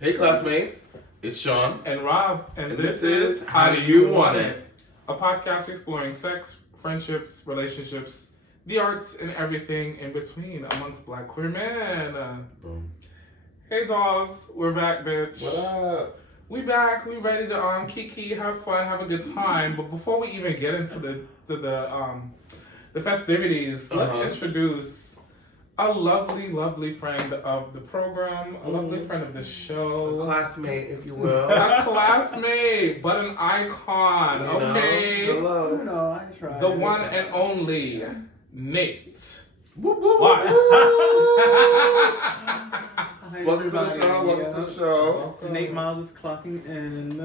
Hey classmates, it's Sean. And Rob, and this is How Do You Want It? A podcast exploring sex, friendships, relationships, the arts, and everything in between amongst Black queer men. Boom. Hey dolls, we're back, bitch. What up? We back. We ready to kiki, have fun, have a good time. But before we even get into the festivities, let's introduce a lovely, lovely friend of the program, a lovely friend of the show. A classmate, if you will. A classmate, but an icon, okay? Hello. No, I tried. The one and only Nate. Whoop, whoop, What? Welcome to the show. Welcome to the show. Nate Miles is clocking in.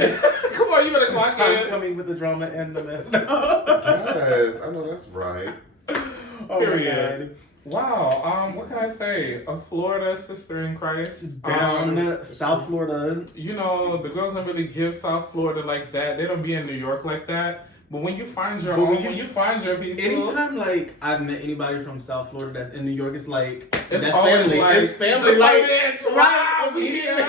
Come on, you better clock I'm in. coming with the drama and the mess. Yes, I know that's right. Oh Period. Wow, what can I say? A Florida sister in Christ. Down South Florida. You know, the girls don't really give South Florida like that. They don't be in New York like that. But when you find your own, when you find your people. Anytime, like, I've met anybody from South Florida that's in New York, it's like, It's that's always family. like, It's family. it's Like, bitch, right, we here.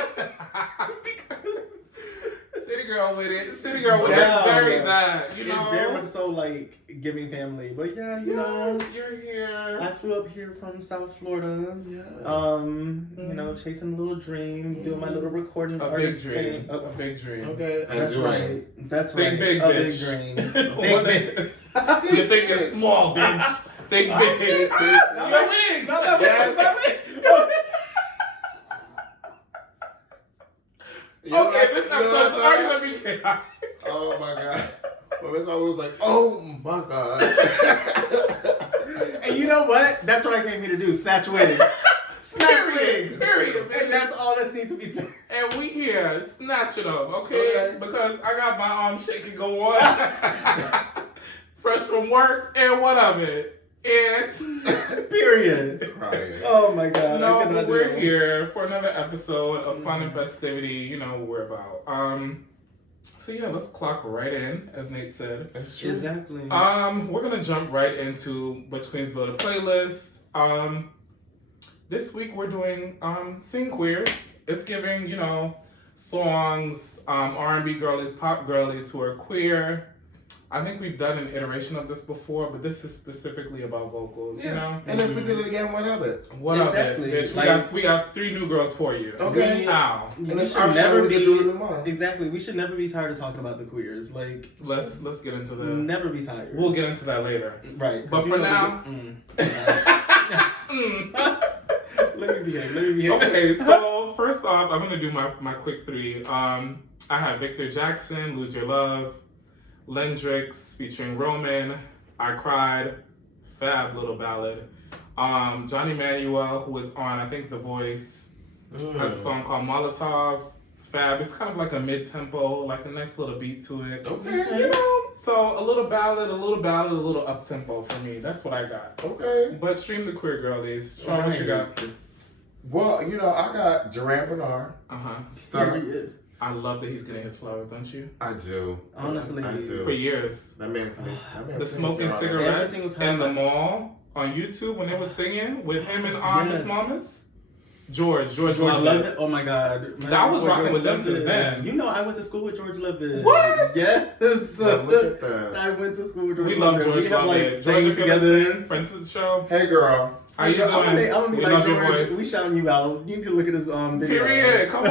City girl with it. City girl with it. Yeah, It's very yeah. that, you know. It's very much so, like, giving family. But yeah, you know. You're here. I flew up here from South Florida. Yes. You know, chasing a little dream, doing my little recording A big artist dream. thing. A big dream. Okay, and That's doing. right. That's Think right. big, a bitch. big dream. What? Think big. You think it's small, bitch. Think big. Not You're big. big. Not big. Yes. Not big. Okay, this episode's already gonna be chaotic. Oh my god. But Miss always like, oh my god. And you know what? That's what I came here to do. Snatch wigs. Snatch wigs. Period. And that's all that needs to be said. And we here, snatch it up, okay? Okay. Because I got my arm shaking go on. Fresh from work, and what of it? And Period. Crying. Oh my god. no, I but cannot we're do it. here for another episode of Fun and Festivity. You know what we're about. So yeah, let's clock right in, as Nate said. That's true. Exactly. We're gonna jump right into Butch Queens Build a Playlist. This week we're doing Sing Queers. It's giving, you know, songs, R&B girlies, pop girlies who are queer. I think we've done an iteration of this before, but this is specifically about vocals, you know? And if we did it again, what of it? What Exactly. of it, bitch? Like- We got 3 new girls for you. Okay. Now, And We it's should our show, never we get to do be it tomorrow. exactly. We should never be tired of talking about the queers. Like, let's get into the. never be tired. We'll get into that later. Right. But 'cause for you know now- let me behave. Okay, so first off, I'm gonna do my quick 3. I have Victor Jackson, Lose Your Love, Lendrix featuring Roman, I Cried, Fab Little Ballad. Johnny Manuel, who was on, I think, The Voice, has a song called Molotov. Fab, it's kind of like a mid-tempo, like a nice little beat to it. Okay. You know, so a little ballad, a little up-tempo for me. That's what I got. Okay. But stream the queer girlies. Sean, what you got? Well, you know, I got Duran Bernard. Stuck. Period. I love that he's getting his flowers, don't you? I do. Honestly. I do. For years. That man The sings smoking it all. cigarettes Every single time in the I- mall on YouTube when they were singing with him and Miss Yes. Mamas. George George Lovett. Levitt. Oh my god. I was George rocking with them Levitt. since then. You know, I went to school with George Levitt. What? Yes. But look at that. I went to school with George We Levitt. love George We have, like, Lovett. George, sang if you're together. listening, friends of the show. Hey, girl. How you doing? I'm gonna be We like, love your George, voice. we shouting you out. You need to look at this video. Period. Come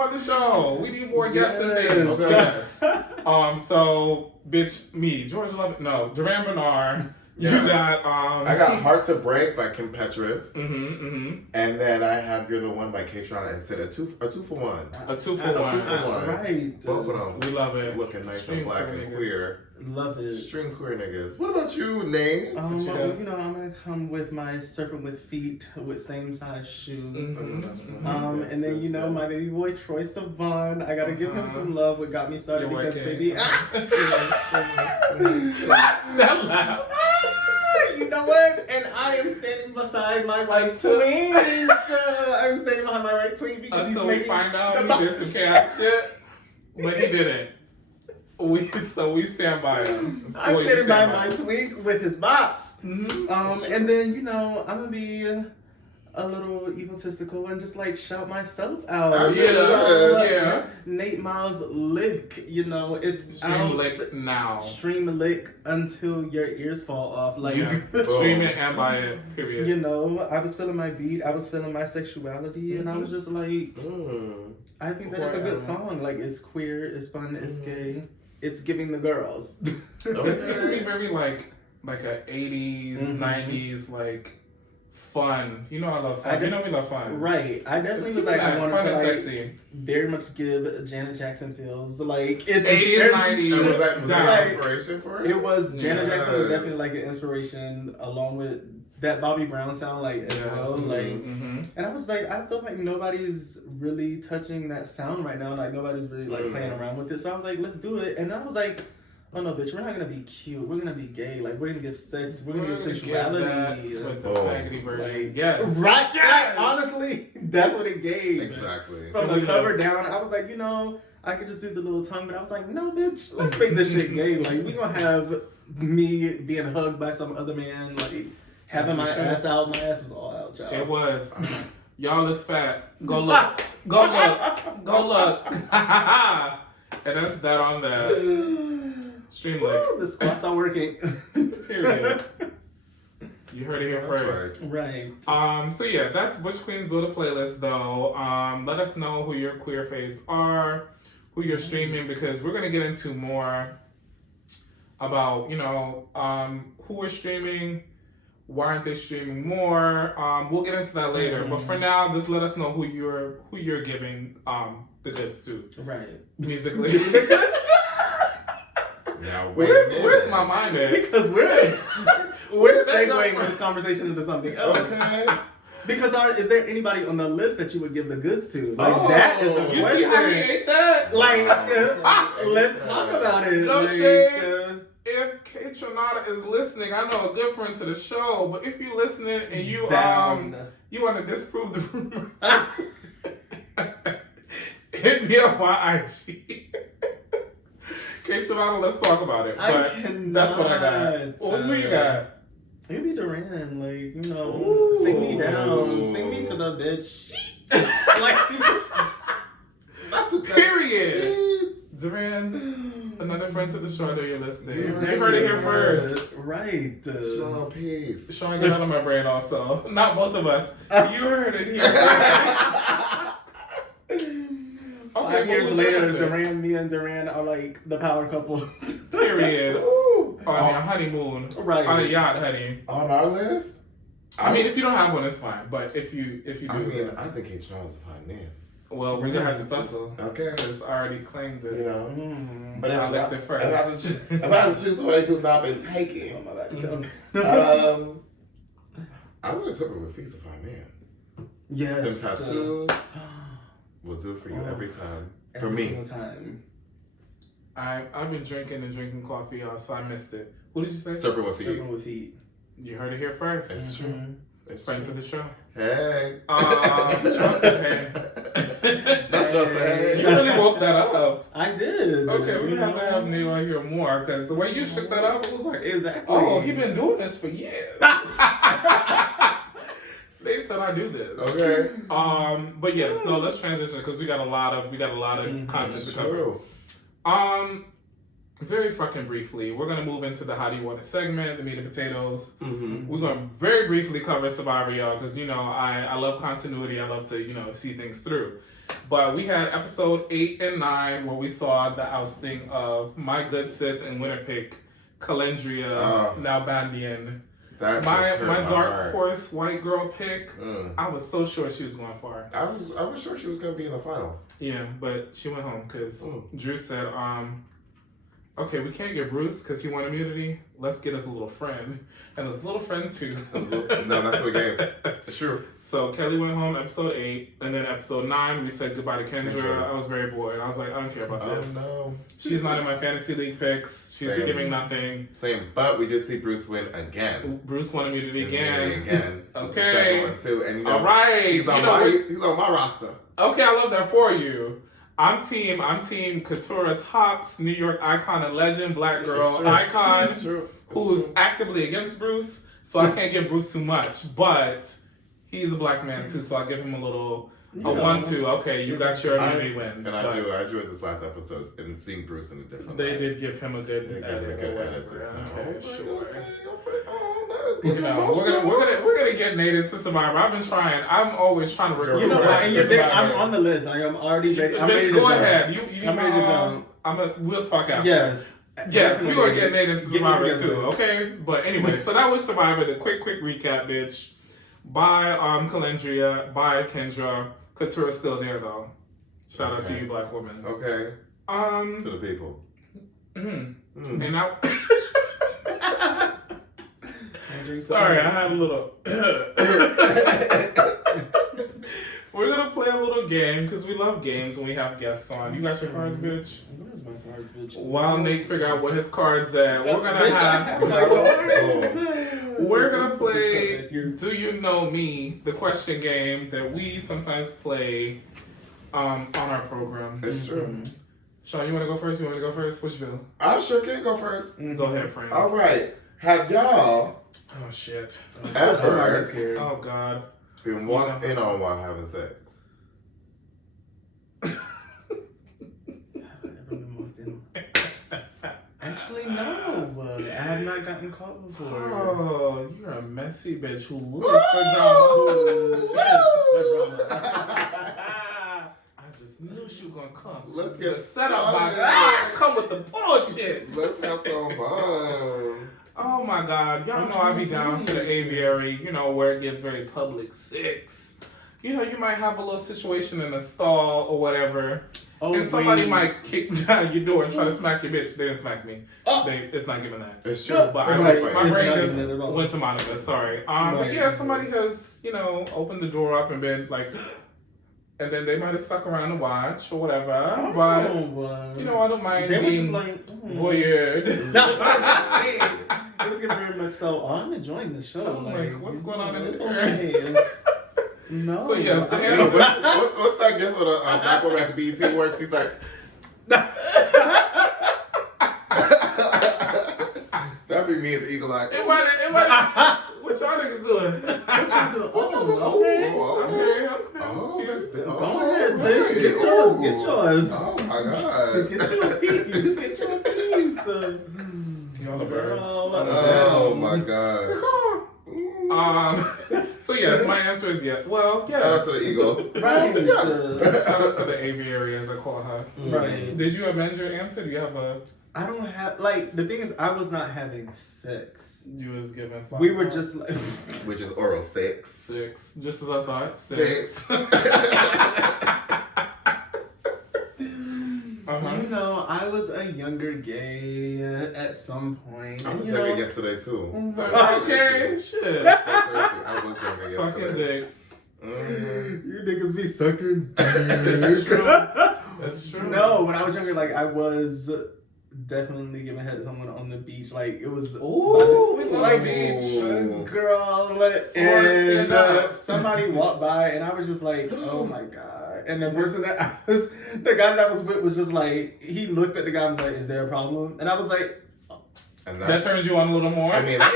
on the show. We need more guests than Yes. me. Yes. So bitch, me, George Lovett. No, Duran Bernard. Yes. You got I got Heart to Break by Kim Petras. Mm-hmm. And then I have You're the One by K-Tron and said a two for one. A 2 for 1. A 2 for 1. Right. Both of them. We love it. Looking nice Stream and black queer and niggas. queer. Love it. String queer niggas. What about you, Nate? What you got? You know, I'm gonna come with my serpent with feet with same size shoes. Mhm. And then you know my baby boy Troy Sivan. I gotta give him some love. What got me started You're because working. baby. That laugh. You know what? And I am standing beside my right twin. I'm standing behind my right twin because Until he's we making find out the he did some chaotic shit, but he didn't. We stand by him. I'm Boy, standing you by stand my twink with his bops. Mhm. And then you know I'm gonna be a little egotistical and just like shout myself out. Oh, Yeah. Nate Miles lick, it's Stream out. lick now. Stream lick until your ears fall off. Like, Yeah. Stream it and buy it. Period. I was feeling my beat, I was feeling my sexuality, and I was just like, I think that it's a good song. Like, it's queer, it's fun, it's gay, it's giving the girls. It's giving me very like a 80s, 90s, like fun. You know I love fun. We love fun. Right. I definitely was like, I wanted to like very much give Janet Jackson feels. Like, it's 80s, 90s. And was that inspiration for it? It was. Janet Jackson was definitely like an inspiration, along with that Bobby Brown sound, like, as well. Like, and I was like, I feel like nobody's really touching that sound right now. Like, nobody's really like playing around with it. So I was like, let's do it. And I was like, oh no, bitch, we're not gonna be cute. We're gonna be gay. Like, we're gonna give sex. We're gonna give sexuality. With the faggoty version. Like, yes. Right. Yeah. Honestly, that's what it gave. Exactly. From the cover down, I was like, I could just do the little tongue, but I was like, no, bitch, let's make this shit gay. Like, we gonna have me being hugged by some other man, like having my ass out. My ass was all out, y'all. It was. Y'all is fat. Go look. Go look. Go look. And that's that on that. Streamlight. The squats are working. Period. You heard it here first. Right. So yeah, that's Butch Queens Build a Playlist though. Let us know who your queer faves are, who you're streaming, because we're gonna get into more about, who we're streaming, why aren't they streaming more? We'll get into that later. But for now, just let us know who you're giving the goods to. Right. Musically. Now, Where's my mind at? Because we're segueing this conversation into something else. Okay. Because is there anybody on the list that you would give the goods to? Like, that is the You question. see how he ate that? Like, let's talk about it. No like, shade. If K Tronada is listening, I know a good friend to the show, but if you're listening and you you want to disprove the rumor, hit me up on IG. K Tronada, let's talk about it. But that's what I got. What do you got? Maybe Duran, like, Ooh. sing me down, sing me to the bitch. Like, period. Duran, another friend to the show. I know you're listening. Exactly. You heard it here first. Right. Sean, peace. Sean, get out of my brain also. Not both of us. You heard it here first. Okay, 5 years what was later, your answer? me and Duran are like the power couple. Period. On your honeymoon. Right. On a yacht, honey. On our list? I mean, if you don't have one, it's fine. But if you do, I think H. Charles is a fine man. well, we're gonna have to tussle. Okay. Because I already claimed it. But I licked it first. If I was to choose somebody who's not been taken, I would accept it with Feast a fine man. Yes. Them tattoos will do it for you every time. For me. Single time. I've been drinking coffee, y'all, so I missed it. What did you say? Serpent with feet. Serpent with feet. You heard it here first. It's true. It's Friend true. to the show. Hey. Trust and Hey. Not just a hey. You really woke that up. I did. Okay, we have to have Neil here more, because the way you shook that up, it was like, Exactly. oh, he been doing this for years. They said I do this. Okay. But yes, no, let's transition because we got a lot of content to cover. Very fucking briefly, we're gonna move into the How Do You Want It segment, the meat and potatoes. We're gonna very briefly cover Survivor, y'all, because I love continuity. I love to see things through. But we had episode 8 and 9 where we saw the ousting of my good sis in Winnipeg, Calendria Nalbandian. My dark horse white girl pick. I was so sure she was going far. I was sure she was gonna be in the final. Yeah, but she went home because Drew said, okay, we can't get Bruce because he won immunity. Let's get us a little friend. And this little friend too. No, that's what we gave. It's true. So Kelly went home episode 8. And then episode 9, we said goodbye to Kendra. I was very bored. I was like, I don't care about this. No. She's not in my fantasy league picks. She's giving nothing. Same. But we did see Bruce win again. Bruce won immunity again. Okay. One too. And all right. He's on my roster. Okay, I love that for you. I'm team Katura Tops, New York icon and legend, black girl icon, who's actively against Bruce, so I can't give Bruce too much, but he's a black man too, so I give him a little. A 1-2, okay, you got your immunity wins. And I enjoyed this last episode and seeing Bruce in a different They light. did give him a good edit. This time. Okay, sure. You know, we're gonna get Nate into Survivor. I've been trying. I'm always trying to recruit. You know what? And you're there. I'm Survivor. on the list. Like, I'm already ready. I'm ready to go jump. ahead. I'm ready to jump. We'll talk after. Yes. Yes, we're gonna get Nate into Survivor too. Together. Okay, but anyway, so that was Survivor. The quick recap, bitch. By Calendria, by Kendra. Couture's still there though. Shout out to you, black woman. Okay. To the people. And sorry, I had a little. We're gonna play a little game because we love games when we have guests on. You got your cards, bitch? What is my card, bitch? While Nate figure out what his card's at, we're gonna have. We're gonna play Do You Know Me, the question game that we sometimes play on our program. It's true. Sean, you wanna go first? You wanna go first? What you feel? I sure can go first. Go ahead, Frank. All right. Have y'all Oh shit. ever Oh god. been walked in on while having sex? Actually, no. I have not gotten caught before. Oh, you're a messy bitch who looks for drama. Yes, for drama. I just knew she was gonna come. Let's get set up by started. time. Come with the bullshit. Let's have some fun. Oh my god, y'all know I be down to the aviary, where it gets very public sex. You might have a little situation in a stall or whatever. Oh, and somebody might kick down your door and try to smack your bitch. They didn't smack me. It's not giving that. It's true. But my brain just went to Monica. Sorry. But yeah, somebody has, opened the door up and been like, and then they might have stuck around to watch or whatever. But I don't mind being voyeured. It was very much so. Oh, I'm enjoying the show. Like, what's going on in this area? No. So yes, the You know, answer. what's that gift for the black woman at the BET where she's like, that'd be me at the Eagle Eye. It wasn't. What y'all niggas doing? Oh, that's been. Go ahead, sis. Get yours. Get yours. Oh my god. Get your piece. Get your piece. Y'all the birds. Oh my god. So yes, my answer is yes. Well, yes. Shout out to the Eagle. Right. Yes. Shout out to the aviary, as I call her. Right. Did you amend your answer? Do you have a? I don't have the thing is I was not having sex. You was giving. We were just like. Which is oral sex. 6, just as I thought. 6. I was a younger gay at some point. I was younger yesterday too. Okay, shit. I was younger yesterday. Sucking dick. You niggas be sucking. That's true. That's true. No, when I was younger, I was definitely giving head to someone on the beach. It was we love the beach. Girl, and somebody walked by, and I was just like, oh my god. And the person the guy that I was with was just like, he looked at the guy and was like, is there a problem? And I was like, and that turns you on a little more. I mean, that's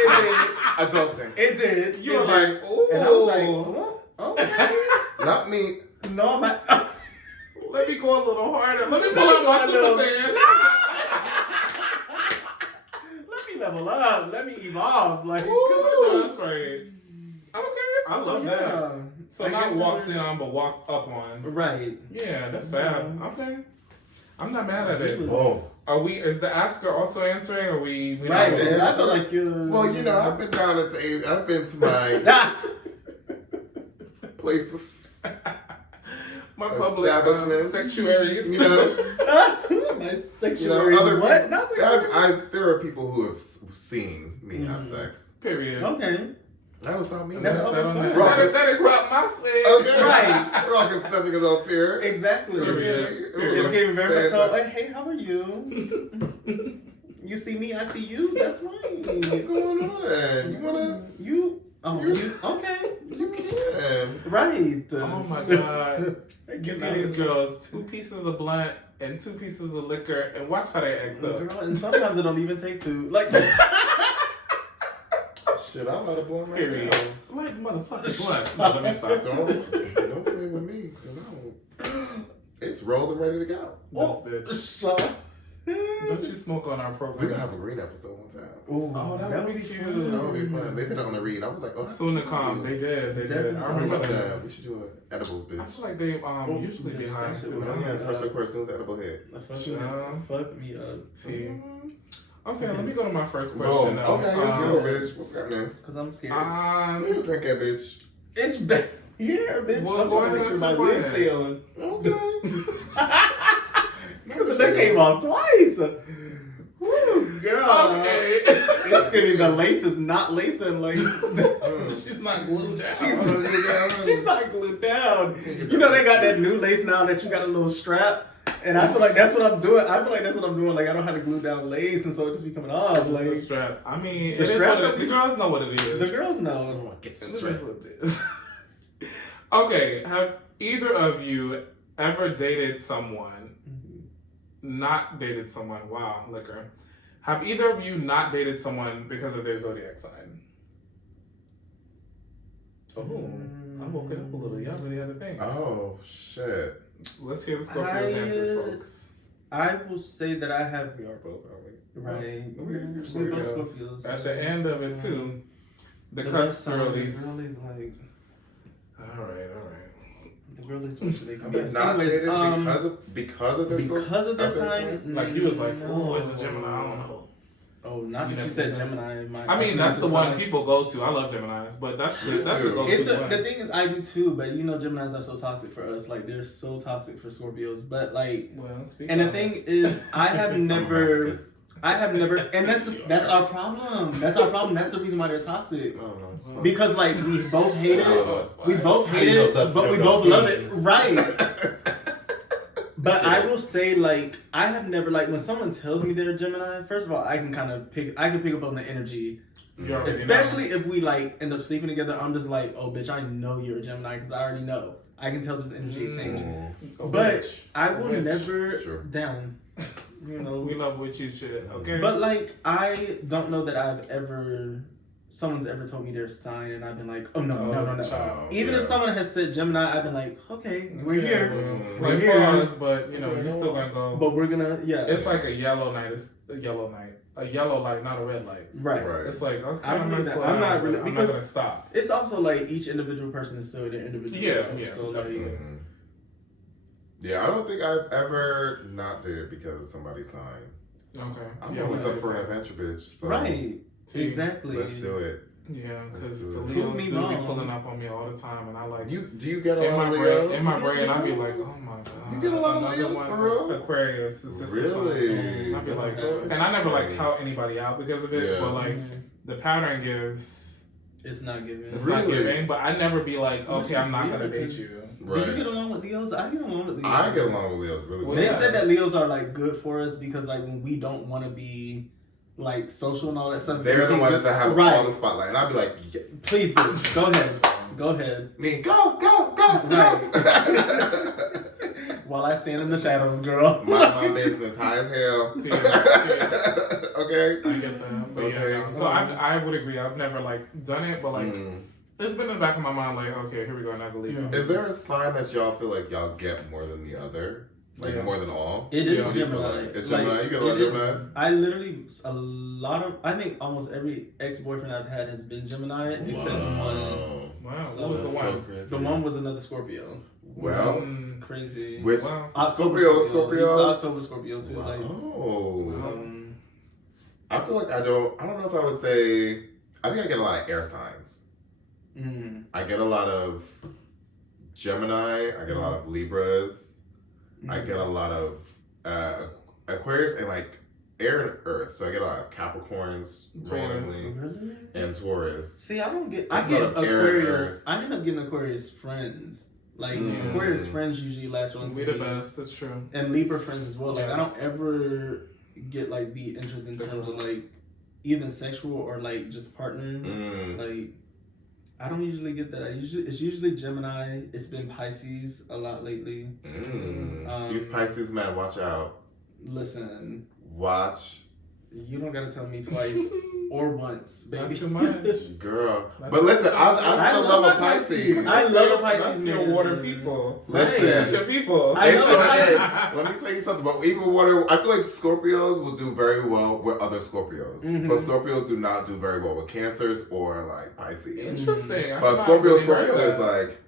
adulting. It did. You were like, ooh. And I was like, oh, okay. Not me. No, let me go a little harder. Let me pull out my Super Saiyan. Let me level up. Let me evolve. Come on. No, that's right. Okay, I love that. So I not walked in on, but walked up on. Right. Yeah, that's bad. Okay. I'm not mad at it. Oh. Is the asker also answering, or we right. not? I feel like you. Well, I've been down at I've been to my places. My public establishments. sanctuaries. My sanctuaries. Other what? Not there are people who have seen me have sex. Period. Okay. That was not me. That is not my swing. Okay. Right. Rocking something adults here. Exactly. It became very much so. Hey, how are you? You see me, I see you. That's right. What's going on? You wanna? Okay. You can. Right. Oh my god. Give me these girls 2 pieces of blunt and 2 pieces of liquor and watch how they act up. Girl, and sometimes it don't even take 2. Shit, I'm about to blow my Period. now. Like motherfucking blunt. No, let me stop. Don't play with me, because I don't. It's rolled and ready to go. This bitch. So, Don't you smoke on our We program? gonna have a green episode one time. Oh, that would be cute. That would be fun. They did it on the read. I was like, oh, Soon to come. They did. They did. I I remember love that. that. We should do an edibles, bitch. I feel like they usually be high that shit too. would- Oh, yeah, special course soon with edible head. Fuck me up. Tea. Okay, let me go to my first Boom. question now. Okay, let's go, bitch. What's happening? Because I'm scared. What you drink that, bitch? It's back here, bitch. Well, I'm go trying to ahead make sure and my sip wig on stay it. on. Okay. Because that came off twice. Woo, girl. Okay. It's giving the laces not lacing like She's not glued down. she's not glued down. You know they got that new lace now that you got a little strap. And I feel like that's what I'm doing. Like I don't have to glue down lace, and so it just be coming off. It's Like the strap. I mean, The it is strap- what the girls know what it is. the girls know. Get It is straight. what it is. Okay, have either of you ever dated someone, not dated someone, wow, liquor. Have either of you not dated someone because of their zodiac sign? Oh, I woke it up a little. Y'all really had a thing. Oh, shit. Let's hear the Scorpio's answers, folks. I will say that I have We are both, aren't we? right. We're We're both Scorpios. Scorpios. At the end of it, too, the best cusp sign, girlies. The girlies like All right. the girlies when they come But back. not Anyways, dated because of their because of their of their sign. Like, he was like, no. oh, it's a Gemini, I don't know. Oh, not You that you never said know. Gemini. I mean, that's the one people go to. I love Geminis, but that's the go-to It's one. the thing is, I do too, but you know, Geminis are so toxic for us. Like, they're so toxic for Scorpios. But like, Well, speak and the on thing it. is, I have never, and that's our problem. That's our problem. That's the reason why they're toxic. I don't know. It's fine. Because like we both hate I don't know, it, it's fine. we both hate I know it, that but we feel both no love pain. it, right? But I will say, like, I have never, like, when someone tells me they're a Gemini, first of all, I can pick up on the energy. You already Especially if we, like, end up sleeping together, I'm just like, oh, bitch, I know you're a Gemini because I already know. I can tell this energy exchange. know. But Witch. I will Witch. never, Sure. down, you know. We love witchy shit, okay? But, like, I don't know that someone's ever told me their sign and I've been like, oh, no. Oh, Even if yeah. someone has said Gemini, I've been like, okay, we're here. Like, We're here. pause, but, you know, you're still gonna go. But we're gonna, yeah. It's like a yellow night. It's a yellow night. A yellow light, not a red light. Right. Right. It's like, okay, I I'm believe not that. slow I'm down, not really- but I'm because- not gonna stop. It's also like each individual person is still their individual Yeah, self. yeah, So, definitely. like, Yeah, I don't think I've ever not dated because of somebody's sign. Okay. I'm Yeah, always we up for say an adventure, bitch. So right. See, Exactly. Let's do it. Yeah, because the Prove Leos me do be wrong. pulling up on me all the time, and I like Do you get a in lot my of brain. Leos? In my brain, I'd be like, oh my god. You get a lot of another Leos one, for real? Aquarius. It's just Really? I'd be That's like, so and I never like interesting. count anybody out because of it, Yeah. but like Mhm. the pattern gives. It's not giving. It's not Really? giving, but I never be like, Which okay, is I'm not weird, gonna date 'cause you. Do Right. you get along with Leos? I get along with Leos. I get along with Leos really well. They Yes. said that Leos are like good for us because like when we don't want to be like social and all that stuff. They're the they ones that have right. all the spotlight, and I'd be like, yeah, Please do. Go ahead. Go ahead. me, go, go, go, go. While I stand in the shadows, girl. Mind my business, high as hell. Yeah. Okay. I get that, but Okay. yeah. No. So I would agree. I've never like done it, but like Mm. it's been in the back of my mind. Like, okay, here we go, another Leo. Is there a sign that y'all feel like y'all get more than the other? Like Yeah. more than all? It is Yeah. Gemini. It's Gemini? You get a lot of it is- Geminis? I literally, I think almost every ex-boyfriend I've had has been Gemini, except one. Wow, So what was the That's one? so crazy. The one was another Scorpio. Well, Which is crazy. which Wow. Scorpio? He's Scorpios? October Scorpio too. Like, Wow. I feel like I don't know if I would say, I think I get a lot of air signs. I get a lot of Gemini, I get a lot of Libras, I get a lot of Aquarius and like air and earth. So I get a lot of Capricorns randomly Really? and Taurus. See, I don't get. That's I get not an air and Aquarius. earth. I end up getting Aquarius friends. Like Mm. Aquarius friends usually latch on to We the me. best. That's true. And Libra friends as well. Like I Yes. don't ever get like the interest in terms of like even sexual or like just partnering. Mm. Like I don't usually get that. It's usually Gemini. It's been Pisces a lot lately. Mm. These Pisces, man, watch out. Listen, Watch. you don't gotta tell me twice. or once, baby. Not too much. Girl. But listen, I still love a Pisces. I love a Pisces. That's your water people. Listen. That's your people. It sure is. Let me tell you something. But even water, I feel like Scorpios will do very well with other Scorpios. Mm-hmm. But Scorpios do not do very well with Cancers or like Pisces. Interesting. But Scorpio is like...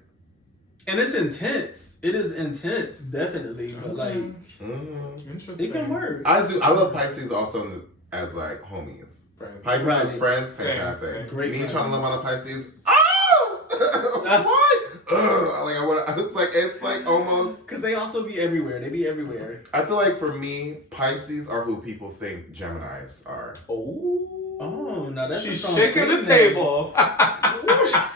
And it's intense. It is intense, definitely. But like... Interesting. It can work. I love Pisces also as like homies. Friends. Pisces as friends, fantastic. Same. Great. Me trying to love on a Pisces. Oh! What? It's like almost because they also be everywhere. They be everywhere. I feel like for me, Pisces are who people think Geminis are. Oh, now that's she's shaking the table.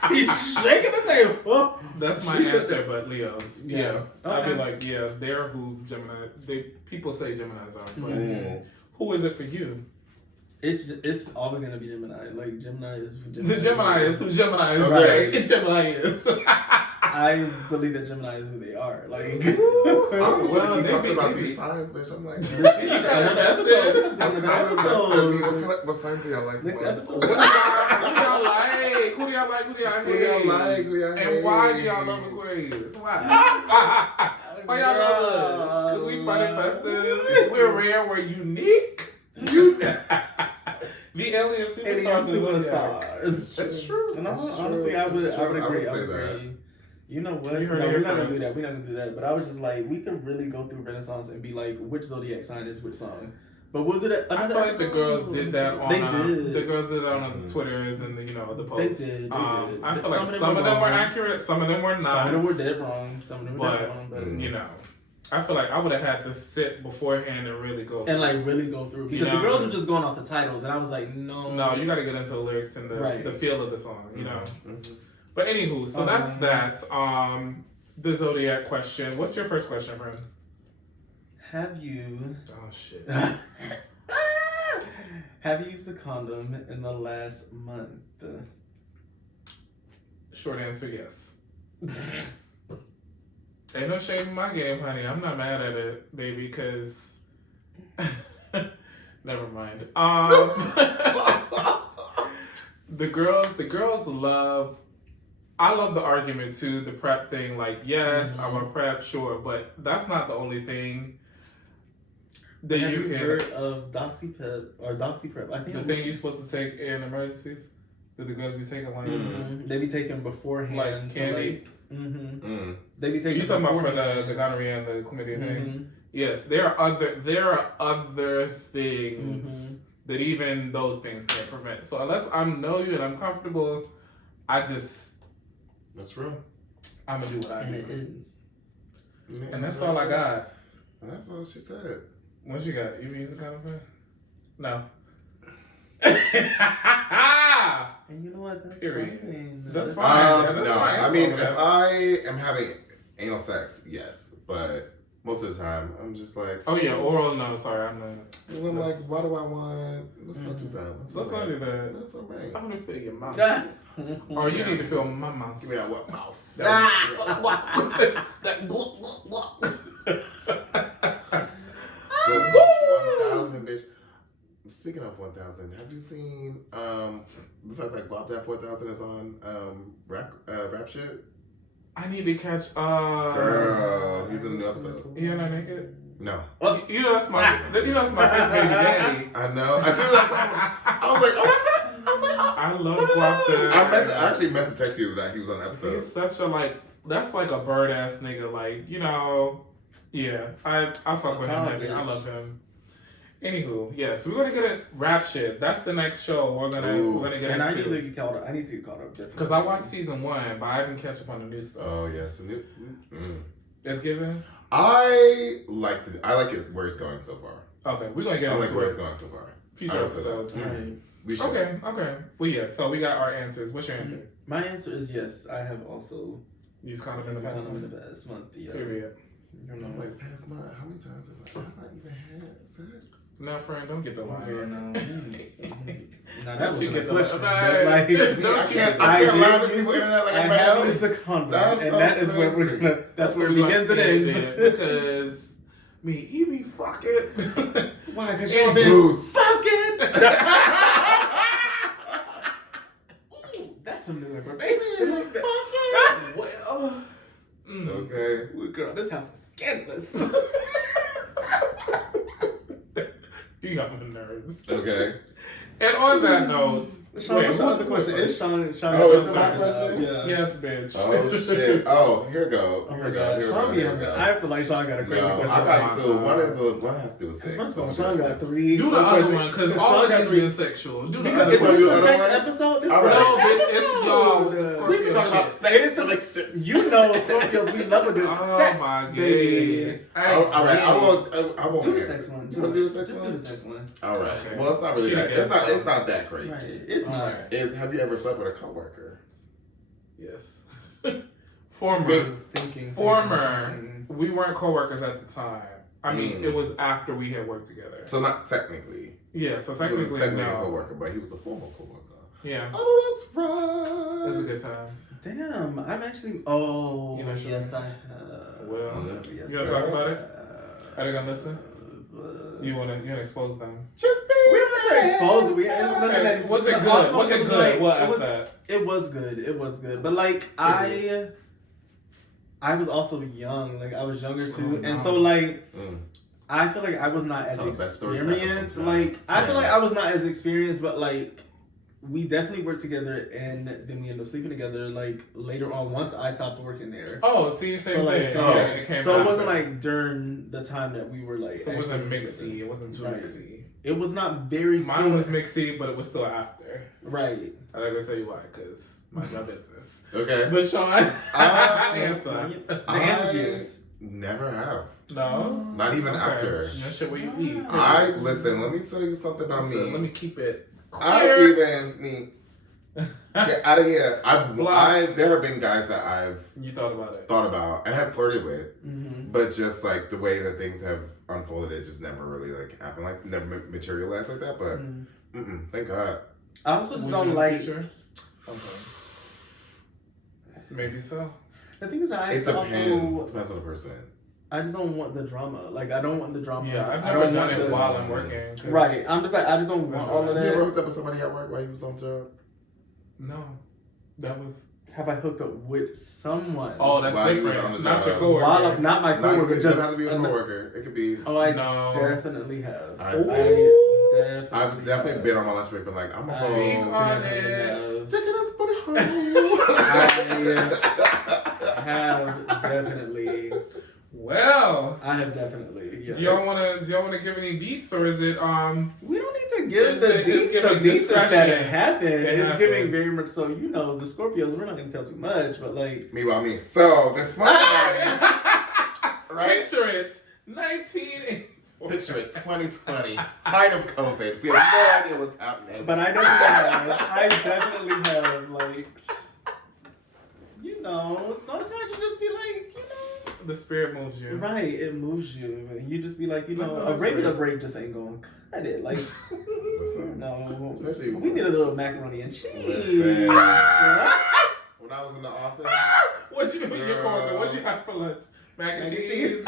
He's shaking the table. That's my answer, but Leos. Yeah. I'd be like, yeah, they're who Gemini. People say Geminis are, but who is it for you? It's always gonna be Gemini. Like Gemini is who Gemini. The Gemini is who Gemini is. Right. Gemini is. I believe that Gemini is who they are. Like, well, they talking about these signs, bitch. I'm like, what signs do y'all like? Next episode. Who do y'all like? Who do y'all like? Who do y'all hate? And why do y'all love Aquarius? Why? Why y'all love us? Because we fun and festive. We're rare. We're unique. The alien superstars. That's true. And honestly, I would agree. I would agree. You know what? You heard no, it we're not gonna first. do that. We're not gonna do that. But I was just like, we could really go through Renaissance and be like, which zodiac sign is which song. But we'll do that. I feel like the girls did that on. They did. The girls did that on the Twitters and the the posts. They did. I feel like some of them were accurate, some of them were not. Some of them were dead wrong. Some of them were dead wrong. But I feel like I would have had to sit beforehand and really go through. Really go through because the girls were just going off the titles, and I was like, no, you got to get into the lyrics and the feel of the song, you know. Mm-hmm. But anywho, so that's that. The zodiac question. What's your first question, friend? Have you? Oh shit. Have you used a condom in the last month? Short answer, yes. Ain't no shame in my game, honey. I'm not mad at it, baby, because... Never mind. The girls love... I love the argument, too, the prep thing. Like, yes, I want to prep, sure, but that's not the only thing that Have you you can... heard of DoxyPrep or DoxyPrep? I think the thing you're supposed to take in emergencies? That the girls be taking, like... They be taking beforehand. Like candy? They be taking. You talking about for the gonorrhea and the chlamydia thing? Yes, there are other things that even those things can't prevent. So unless I know you and I'm comfortable, that's real. I'm gonna do what I do. And it is. And that's all I got. That's all she said. What you got? You been using condom? No. And you know what? That's Period. fine. That's fine. No, I mean, if I am having anal sex, yes. But most of the time, I'm just like... Oh, yeah, oral, no, sorry, I'm not... I'm like, why do I want... Let's not do that. Let's not do that. That's all right. I want to feel your mouth. Or you need to feel my mouth. Give me that wet mouth. Go 1,000, bitch. Speaking of 1,000, have you seen the fact that Guap That 4,000 is on rap shit? I need to catch Girl, he's in the new episode. You're not naked? No. You know that's my fifth baby daddy. I know. As soon as I saw him, I was like, oh, what's that? I was like, oh, I love Guap That. I actually meant to text you that he was on the episode. He's such a that's like a bird ass nigga. Like, yeah. I fuck with him heavy. I love him. Anywho, yes, we're gonna get a rap shit. That's the next show we're gonna get into. I need to get caught up. I need to get caught up. Because I watched season 1, but I haven't catch up on the new stuff. Oh yes, It's given. I like it where it's going so far. Okay, we're gonna get. I like where it's going so far. Future episodes. We should. Okay. Well, yeah. So we got our answers. What's your answer? My answer is yes. I have also used condom in the past month. Yeah. Period. Like past month, how many times have I even had sex? No, friend, don't get the line. Yeah, no. Now that was a question. I can't lie to people internet like everybody else. Is a condom, and that is where we're gonna. That's where it begins and ends. Because he be fucking. Why? Because you're boots. Fucking. girl, this house is scandalous. You got my nerves. Okay. And on that note, Sean, what's the question? It's Sean. Oh, is it my question? Yeah. Yes, bitch. Oh shit. Oh, here we go. Oh Here my we god, go. Sean be I feel like Sean got a crazy No, question. I got two. One has to do with sex. First of all, Sean got 3. Do the other one, because all of these being sexual. Do the Because other it's one. do a the other sex one? episode. This is All a right. No, sex bitch, it's episode. y'all. It's We Scorpio been talking about shit. sex. It is the you know, Scorpios, we love a good Oh sex, my baby. god. All right, I won't. Do the answer. sex one. You want to do the sex Just one? do the sex one. All right. Okay. Well, it's not really She that. gets some. It's not that crazy. Right. It's not. Have you ever slept with a coworker? Yes. Former. Thinking. We weren't coworkers at the time. I mean, it was after we had worked together. So not technically. Yeah, so He technically, wasn't technically a no. coworker, but he was a former coworker. Yeah. Oh, that's right. It was a good time. Damn, I'm actually. Oh, You know, sure. yes, I have. Well, yes, you wanna I talk about have. it? Are they gonna listen? You wanna expose them? Just be. We don't have to expose it. It's nothing that Was it good? Also, Was it was good? like- We'll it ask was- that. It was good. It was good. But like I was also young. Like I was younger too, Oh, and no. so like Mm. I feel like I was not as Tell the best stories experienced. happen Like sometimes. I feel like I was not as experienced, but like we definitely worked together, and then we ended up sleeping together. Like later on, once I stopped working there. Oh, see, same So, like, thing. so- Yeah, it came So it after. wasn't like during the time that we were like. So it wasn't actually mixy. together. It wasn't too Right. mixy. It was not very. Mine soon. was mixy, but it was still after. Right. I'm not gonna tell you why, because mind my business. Okay. But Sean, answer. The answer is yes. Never have. No. Not even Okay. after. No shit, what you eat. Listen. Let me tell you something about me. Let me keep it. I don't even mean. Get out of here. Blocked. There have been guys that I've You thought about it. thought about and have flirted with, Mm-hmm. but just like the way that things have unfolded, it just never really like happened, like never materialized like that. But thank God. I also just Would don't you in the like. future? Okay. Maybe so. The thing is, I It depends. also. Depends on the person. I just don't want the drama. Like I don't want the drama. Yeah, I've I never don't done want it the- while I'm working. 'cause- Right. I'm just like I just don't want all of You ever that. hooked up with somebody at work while you was on job? No. That was. Have I hooked up with someone? Oh, that's While you was on different. the Not job. your coworker. While I'm not my It coworker, doesn't just have to be a coworker. It could be. Oh, I No. definitely have. I I see. definitely. I've definitely been on my lunch break, been like, I'm gonna Speak go. on definitely it. have. Taking us for the I have definitely. Well. I have definitely. Yes. Do y'all wanna give any deets, or is it We don't need to give It's the giving deets. The deets is that discretion. it happened. It It's happened. giving very much so. You know, the Scorpios. We're not going to tell too much, but like. Meanwhile, me. So this month, right? Picture it. 1984. Picture it. 2020, height of COVID. We have no idea what's happening. But I definitely have like. You know, sometimes you just be like, The spirit moves you. right? It moves you, and you just be like, No, a that's regular right. break just ain't going to cut it. Like, Listen, no, especially we need a little macaroni and cheese. Listen. when I was in the office, What's your coworker? What'd you have for lunch? Mac and cheese.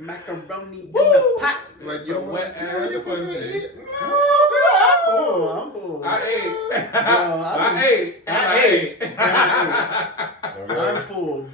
Macaroni in Woo! the pot. like It's you a don't wet want ass to pussy. I'm full. I ate. I ate. I ate. I'm Okay. full.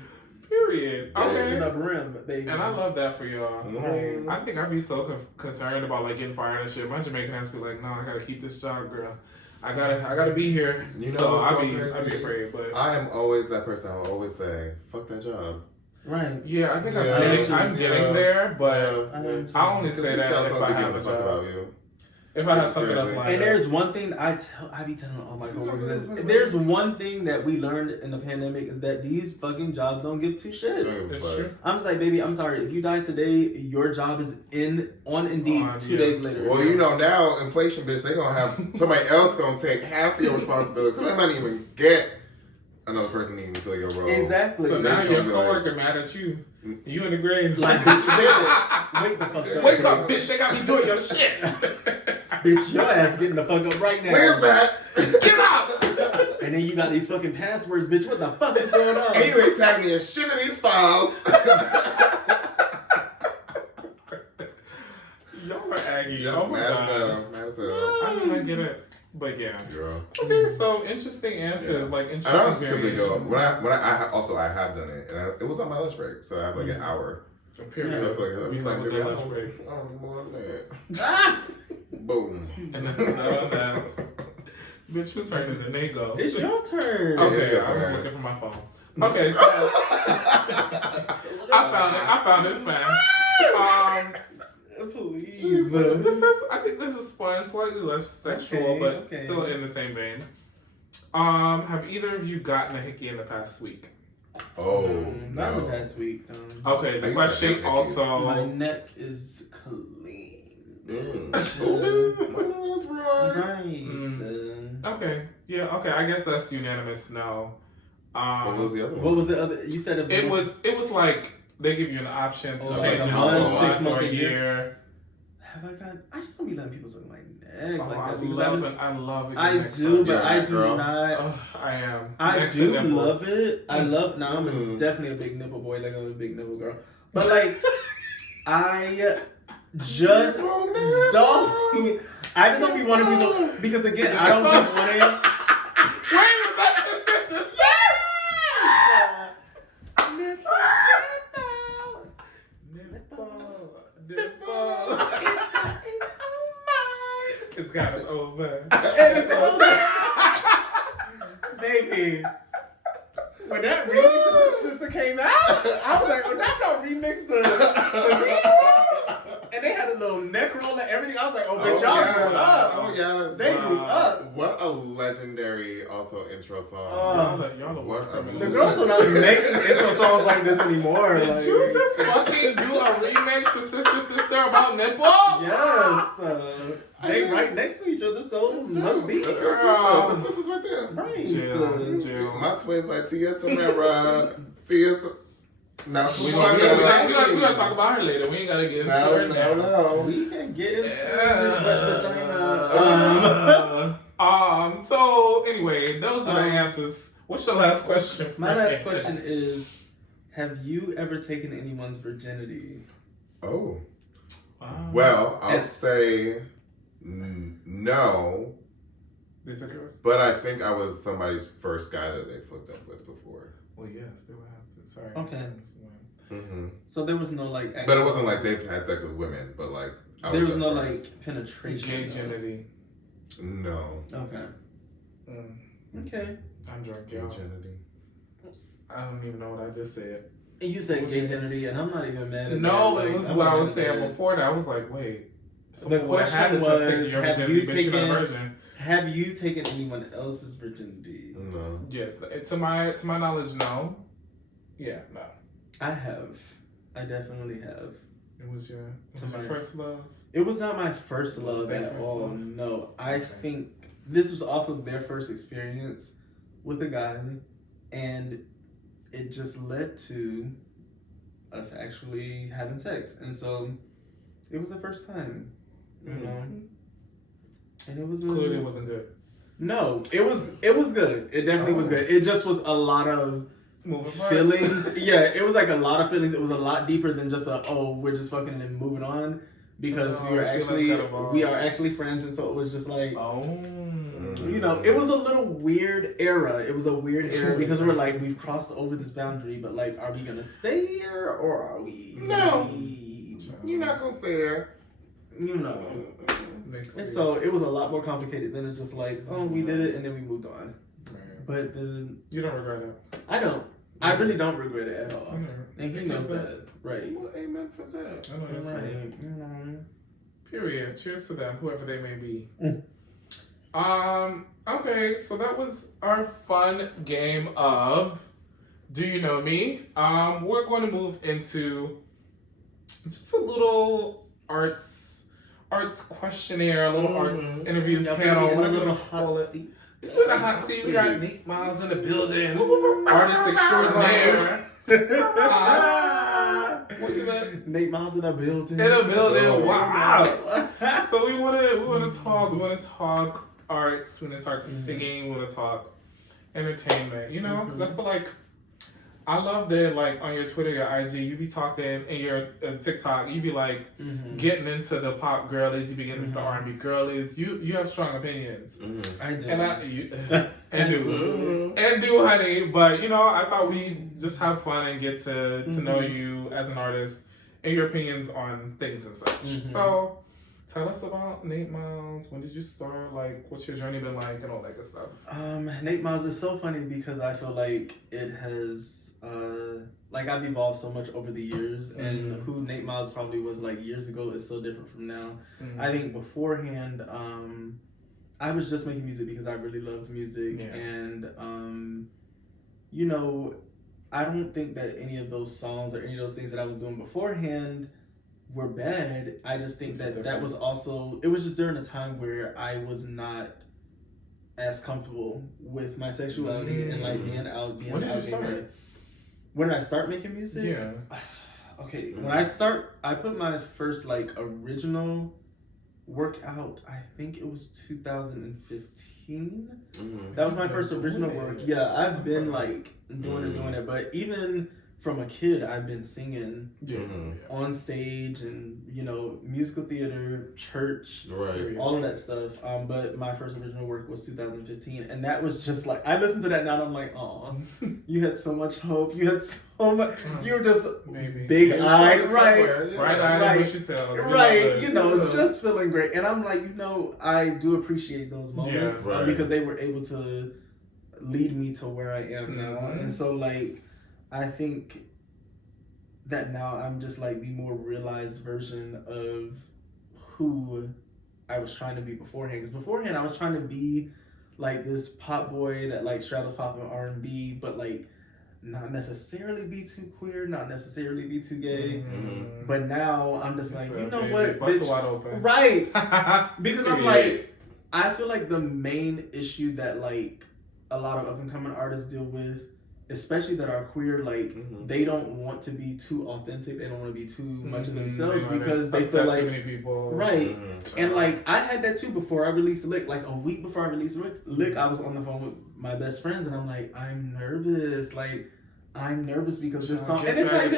Period. Okay. Okay. To the brim, baby. And I love that for y'all. Mhm. I think I'd be so concerned about like getting fired and shit. My Jamaican ass be like, no, I gotta keep this job, girl. I gotta be here. You know so what's so I'd be crazy? afraid. But I am always that person. I will always say, "Fuck that job." Right. yeah, I think Yeah, I'm getting there. But I only say that if I have a fuck job. about you. If I have something else Crazy. lined And up. there's one thing I be telling all my coworkers is, there's one thing that we learned in the pandemic is that these fucking jobs don't give two shits. It's true. I'm just like, baby, I'm sorry. If you die today, your job is on Indeed On, 2 yeah. days later. Well, you know now, inflation, bitch. They gonna have somebody else gonna take half of your responsibility. So they might even get another person to even fill your role. Exactly. So They now just your gonna be like- coworker mad at you. You in the grave. Like, bitch, wake the fuck up. Wake up, bitch. They got me doing your shit. Bitch, your ass getting the fuck up right now. Where's that? Get out. And then you got these fucking passwords, bitch. What the fuck is going on? And you ain't tagged me in shit in these files. Y'all are aggy. Just Oh my mad as god. hell. Mad as hell. I mean, I get it. But yeah. Girl. Okay, so interesting answers, like interesting. And I was typically go variations. when I have done it, and it was on my lunch break, so I have like an hour. A period. So I feel like We love a good lunch break. I don't more than that. Boom. And that's bitch, whose turn is it? Nego. It's your turn. Okay, I was looking for my phone. Okay, so I found it. It's fine. Please. I think this is fun, slightly less sexual, but still in the same vein. Have either of you gotten a hickey in the past week? Oh, not the past week. Okay, the question also. My neck is clean. Right. Okay. Yeah. Okay. I guess that's unanimous. No. What was the other one? What was the other? You said it was like they give you an option to like change it a to month, 6 a months, or a a year. Have I got? I just don't be letting people suck my neck Oh, like I that. Because love it. I do, but I do girl. not. I am. I Next do to nipples. love it. I love. Now I'm definitely a big nipple boy. Like I'm a big nipple girl. But like, I just don't. I just don't be wanting people because again, I don't be wanting. Wait, was that sister? It's got us over. And it's over. Baby. When that remix of Sister came out, I was like, oh, that's y'all remix the theme song? And they had a little neck roll and everything. I was like, oh, bitch, y'all grew up. Oh, yes. They grew up. What a legendary also intro song. Y'all What a The girls are not making intro songs like this anymore. Did like, you just fucking do a remix to Sister about nipples? Yes. They right next to each other, so it must be. The sisters right there. Right. Jill. My twins like Tia Tamara. Tia. Now We gotta talk about her later. We ain't gotta get into her now. No. We can get into Yeah. this vagina. So anyway, those are the answers. What's your last question? My last question is: have you ever taken anyone's virginity? Oh. Well, I'll say no. They took yours? But I think I was somebody's first guy that they hooked up with before. Well, yes, they would have to. Sorry. Okay. Mm-hmm. So there was no like. But it wasn't like they've had sex with women, but like. There was no like penetration. Gay genity. No. Okay. Okay. I'm drunk, Gay y'all. genity. I don't even know what I just said. And you said gay genity, and I'm not even mad at that. No, Like, it was what I was saying before that. I was like, wait. So the question was, have you taken anyone else's virginity? No. Yes. To my knowledge, no. Yeah, no. I have. I definitely have. It was your first love? It was not my first love at all. No. I think this was also their first experience with a guy, and it just led to us actually having sex. And so it was the first time, you know. And it was clearly it wasn't good. No, it was good. It definitely was good. It just was a lot of feelings. Yeah, it was like a lot of feelings. It was a lot deeper than just we're just fucking and moving on, because we are actually friends, and so it was just like you know, it was a little weird era. It was a weird era because we were like, we've crossed over this boundary, but like, are we gonna stay here or are we? No, you're not gonna stay there. You know. And so it was a lot more complicated than it just like, we did it and then we moved on. Right. But you don't regret it. I don't. I really don't regret it at all. And he knows that. Right. Well, amen for that. I know that's right. You know. Period. Cheers to them, whoever they may be. Okay, so that was our fun game of Do You Know Me? We're going to move into just a little arts questionnaire, a little arts interview panel, whatever you call it. We're in the hot seat. We got Nate Miles in the building, artist extraordinaire. What's your name? Nate Miles in the building. In the building. Wow. So we want to talk arts. We want to talk singing. We want to talk entertainment. You know, because I feel like I love that, like, on your Twitter, your IG, you be talking, and your TikTok, you be, like, getting into the pop girlies, you be getting into the R&B girlies. You have strong opinions. I do. And do, honey. But, you know, I thought we just have fun and get to know you as an artist and your opinions on things and such. So, tell us about 8 Miles. When did you start? Like, what's your journey been like and all that good stuff? 8 Miles is so funny because I feel like it has, like, I've evolved so much over the years, and who 8 Miles probably was like years ago is so different from now. I think beforehand, I was just making music because I really loved music, and you know, I don't think that any of those songs or any of those things that I was doing beforehand were bad. I just think that was also, it was just during a time where I was not as comfortable with my sexuality and like being out. When did you start? When did I start making music? Yeah. Okay, when I put my first like original work out, I think it was 2015. That was my first original work. Yeah, I've been like doing it, but even from a kid, I've been singing on stage and, you know, musical theater, church, all of that stuff. But my first original work was 2015. And that was just like, I listen to that now and I'm like, oh, you had so much hope. You had so much, you were just big-eyed, right, you know, just feeling great. And I'm like, you know, I do appreciate those moments because they were able to lead me to where I am now. And so, like, I think that now I'm just like the more realized version of who I was trying to be beforehand. Because beforehand I was trying to be like this pop boy that like straddles pop and R&B, but like not necessarily be too queer, not necessarily be too gay. But now I'm just like, you know what, bust wide open. Right. Because I'm like, I feel like the main issue that like a lot of up and coming artists deal with, especially that are queer, like they don't want to be too authentic. They don't want to be too much of themselves because they feel like too many people. And like I had that too before I released Lick. Like a week before I released Lick, I was on the phone with my best friends and I'm like, I'm nervous. Like I'm nervous because this song, and it's like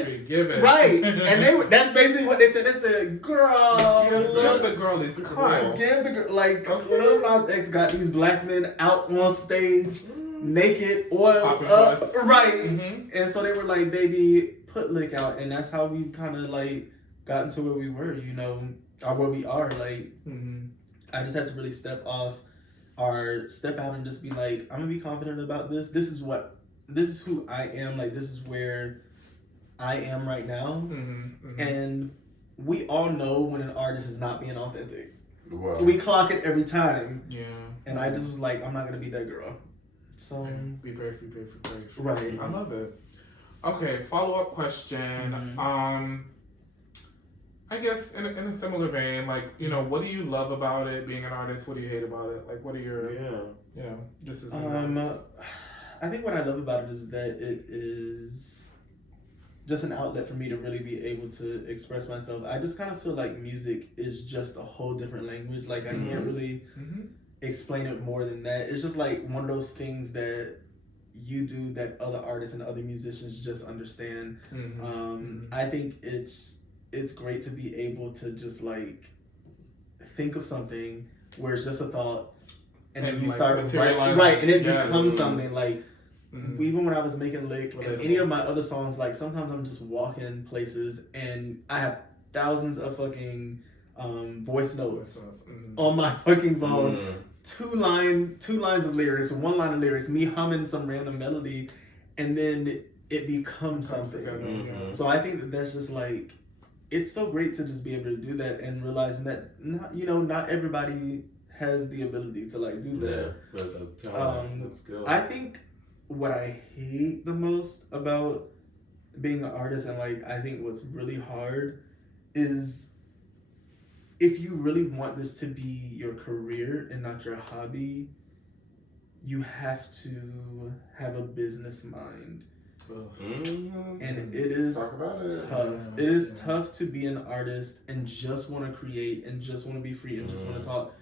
right. And that's basically what they said. They said, "Girl, give the girl these cards. Give the girl like Lil Nas X got these black men out on stage." Naked, oil up, and so they were like, "Baby, put Lick out," and that's how we kind of like gotten to where we were, you know, or where we are. Like, I just had to really step out and just be like, I'm gonna be confident about this. This is who I am. Like, this is where I am right now, and we all know when an artist is not being authentic. Wow. We clock it every time. Yeah, and I just was like, I'm not gonna be that girl. So be brave. Right. I love it. Okay, follow-up question. I guess in a similar vein, like, you know, what do you love about it, being an artist? What do you hate about it? Like, what are your, you know, this is... I think what I love about it is that it is just an outlet for me to really be able to express myself. I just kind of feel like music is just a whole different language. Like, I can't really... explain it more than that. It's just like one of those things that you do that other artists and other musicians just understand. I think it's great to be able to just like think of something where it's just a thought and then you like start and it becomes something. Like even when I was making Lick and any of my other songs, like sometimes I'm just walking places and I have thousands of fucking voice notes on my fucking phone. Two lines of lyrics, one line of lyrics, me humming some random melody, and then it becomes something. So I think that's just like, it's so great to just be able to do that and realizing that not everybody has the ability to like do that. I think what I hate the most about being an artist, and like I think what's really hard is, if you really want this to be your career and not your hobby, you have to have a business mind. And it is tough. It is tough to be an artist and just want to create and just want to be free and just want to talk.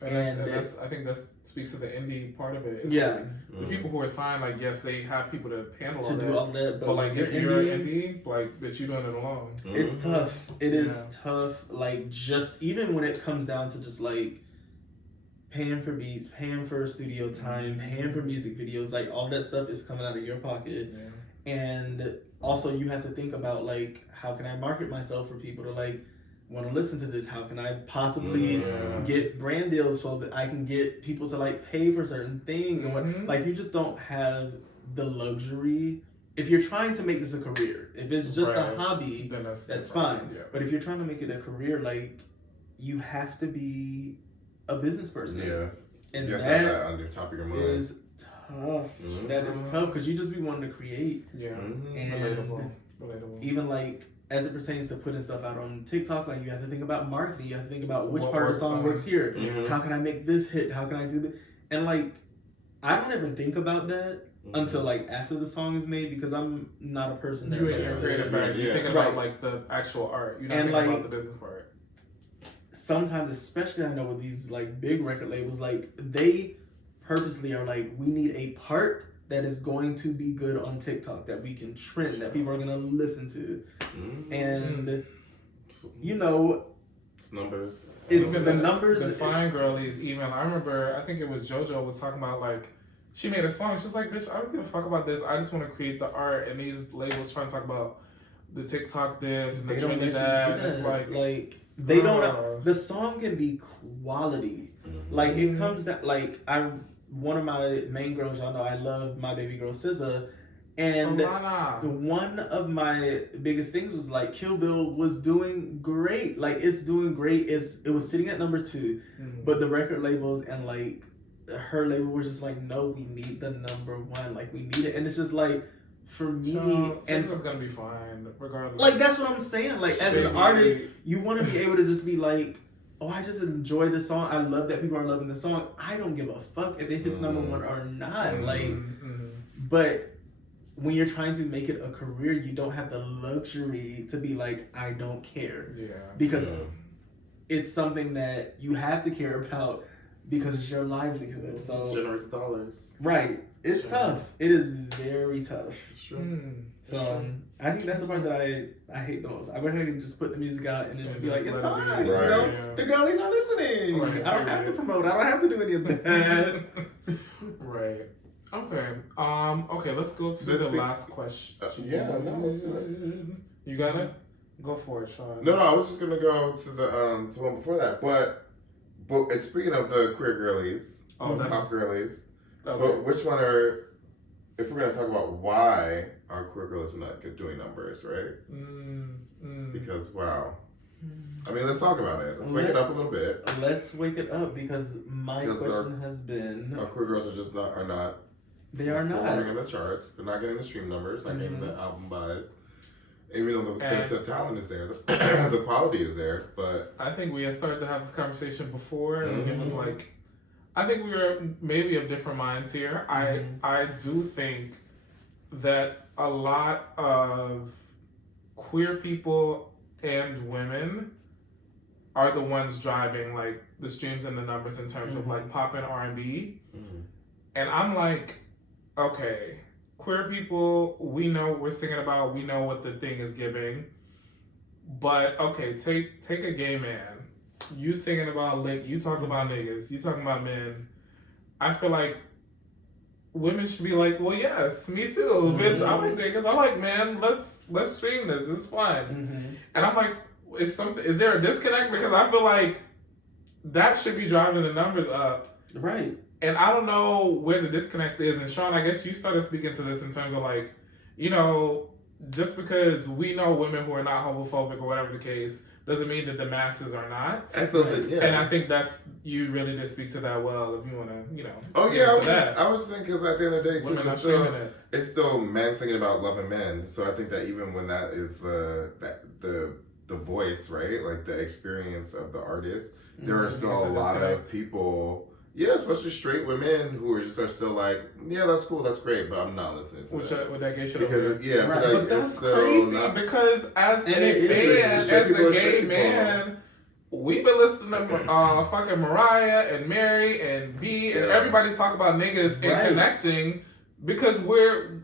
And that's, I think that speaks to the indie part of it. It's yeah. Like, the people who are signed, like, yes, they have people to handle to do all that, but like, if you're indie, like, bitch, you're doing it alone. It's tough. It is tough. Like, just even when it comes down to just like paying for beats, paying for studio time, paying for music videos, like all that stuff is coming out of your pocket. And also you have to think about like, how can I market myself for people to like want to listen to this? How can I possibly get brand deals so that I can get people to like pay for certain things? And what, like, you just don't have the luxury. If you're trying to make this a career, if it's just a hobby, then that's fine. But if you're trying to make it a career, like, you have to be a business person. And you have to have that on your top of your mind. Is tough. That is tough because you just be wanting to create. And relatable. Even like, as it pertains to putting stuff out on TikTok, like, you have to think about marketing. You have to think about which part of the song works here. How can I make this hit? How can I do this? And like, I don't ever think about that until like after the song is made, because I'm not a person that you think about like the actual art. You're not thinking about the business part. Sometimes, especially I know with these like big record labels, like they purposely are like, we need a part that is going to be good on TikTok, that we can trend, that people are going to listen to. And, you know, it's numbers. It's the numbers. The sign girlies, even, I remember, I think it was JoJo was talking about, like, she made a song. She was like, bitch, I don't give a fuck about this. I just want to create the art. And these labels trying to talk about the TikTok this and the trendy that. It's like they don't, the song can be quality. Like, it comes down, like, one of my main girls, y'all know I love my baby girl SZA, and one of my biggest things was like, Kill Bill was doing great. Like, it's doing great. It was sitting at number 2, but the record labels and like her label were just like, no, we need the number 1. Like, we need it. And it's just like, for me, and SZA's gonna be fine regardless. Like, that's what I'm saying. Like, as an artist, you want to be able to just be like, oh, I just enjoy this song. I love that people are loving the song. I don't give a fuck if it hits number 1 or not. Like, but when you're trying to make it a career, you don't have the luxury to be like, I don't care. Because it's something that you have to care about because it's your livelihood. So generate the dollars. Right. It's tough. It is very tough. So I think that's the part that I hate the most. I wish I could just put the music out and just be like, it's fine. You know? The girlies are listening. I don't have to promote. I don't have to do any of that. Okay. Okay, let's go to the last question. Let's do it. You got it? Go for it, Sean. No, I was just gonna go to the to one before that. But it's speaking of the queer girlies, pop girlies. But which one are, if we're going to talk about why our queer girls are not doing numbers, right? Because, wow. I mean, let's talk about it. Let's wake it up a little bit. Let's wake it up, because my question has been... Our queer girls are not They are not. performing in the charts. They're not getting the stream numbers, not getting the album buys. Even though the talent is there, the quality is there, but... I think we had started to have this conversation before, and it was like... I think we were maybe of different minds here. I do think that a lot of queer people and women are the ones driving like the streams and the numbers in terms of like pop and R&B. And I'm like, okay, queer people, we know what we're singing about, we know what the thing is giving. But okay, take a gay man. You singing about lick, you talking about niggas, you talking about men. I feel like women should be like, well, yes, me too, bitch. I like niggas, I like men. Let's stream this. It's fun. And I'm like, is there a disconnect? Because I feel like that should be driving the numbers up, right? And I don't know where the disconnect is. And Sean, I guess you started speaking to this in terms of like, you know, just because we know women who are not homophobic or whatever the case, doesn't mean that the masses are not. Absolutely, And I think you really did speak to that well, if you want to, you know. Oh yeah, I was thinking, because at the end of the day, too, it's still men singing about loving men. So I think that even when that is the voice, right, like the experience of the artist, there are still a lot of people. Yeah, especially straight women who are still like, yeah, that's cool, that's great, but I'm not listening to that. With that gay shit because but that's crazy, because as a gay man, we've been listening to fucking Mariah and Mary and B and everybody talk about niggas and connecting because we're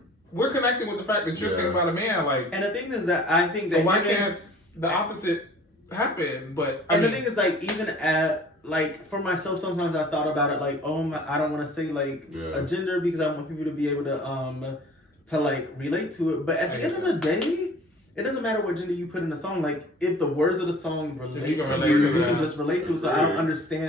connecting with the fact that you're singing about a man. Like, and the thing is that I think so why can't the opposite happen? But the thing is, like, even at like for myself, sometimes I thought about it like, I don't want to say like a gender because I want people to be able to like relate to it. But at the end of the day, it doesn't matter what gender you put in the song. Like, if the words of the song relate to you, you can just relate to it. So I don't understand